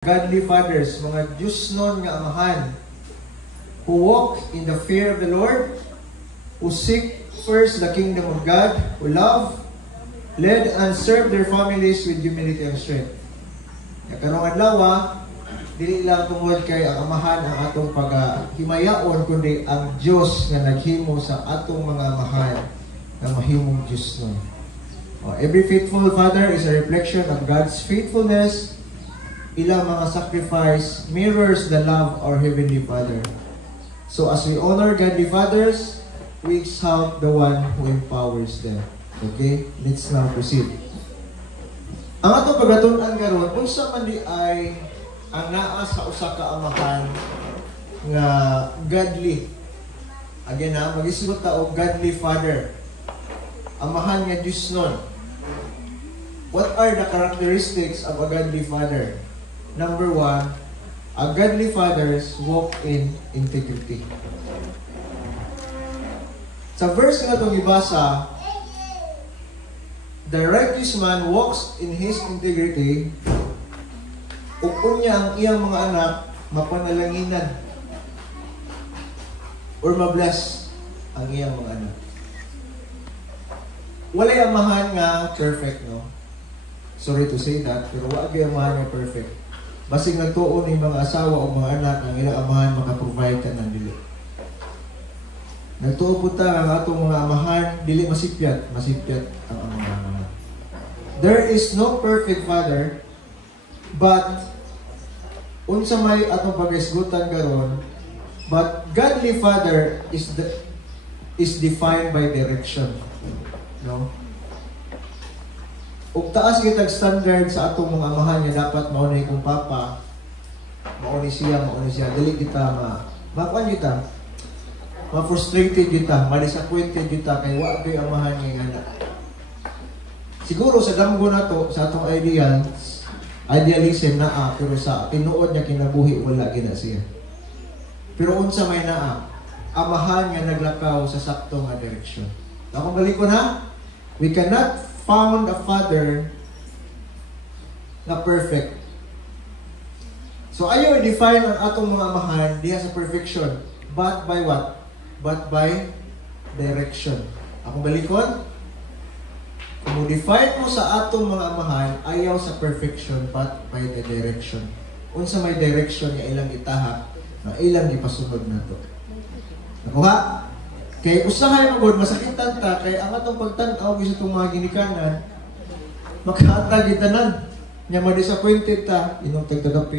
Godly fathers, mga Diyos nun nga amahan, who walk in the fear of the Lord, who seek first the kingdom of God, who love, led, and serve their families with humility and strength. Karong adlaw, dili lang tungod kay ang amahan ang atong paghimayaon, kundi ang Diyos nga naghimo sa atong mga amahan na mahimong Diyos nun. Every faithful father is a reflection of God's faithfulness. Ilang mga sacrifice mirrors the love of our Heavenly Father. So as we honor godly fathers, we exalt the one who empowers them. Okay? Let's now proceed. Ang atong pagatunan karon, unsa man di ay ang naa sa usa ka amahan nga godly. Again mag-isgot ta og godly father. Amahan nga Diyos nun. What are the characteristics of a godly father? Number 1, a godly fathers walk in integrity. Sa verse nga itong ibasa, the righteous man walks in his integrity, ukon niya ang iyang mga anak mapanalanginan or mabless ang iyang mga anak. Walay amahan nga perfect, no? Sorry to say that, pero wala ang amahan nga perfect. Basig nagtuon ng mga asawa o mga anak ang ilang amahan makaprovide ka ng dili. Nagtuon po ta ang atong mga amahan, dili masipyat ang mga amahan. There is no perfect father, but unsa may atong pag-isgutan karon, but godly father is defined by direction. No? Ug taas kitag standard sa atong mga amahan nga dapat maunay kong papa, maunay siya, dili kita makuan kita, ma-frustrated kita, ma-disappointed kita kay wa kay amahan nga anak. Siguro sa damgo na to, sa atong idealism naa, pero sa tinuod niya kinabuhi wala gina siya. Pero unsa may naa, amahan nga naglakaw sa sakto nga direksyon. Akong balikon ha, we cannot found a father na perfect. So ayaw i-define ang atong mga amahan diha sa perfection. But by what? But by direction. Akong balikon, kung mo-define mo sa atong mga amahan, ayaw sa perfection but by the direction. Unsa may direction nga ilang itahak, na ilang ipasunod na to. Nakuha? Kay usahay mo gud masakitan ta kay ang atong pagtan-aw sa itong mga ginikanan makaatag itanan nya ma-disappointed ta inong tagtagapi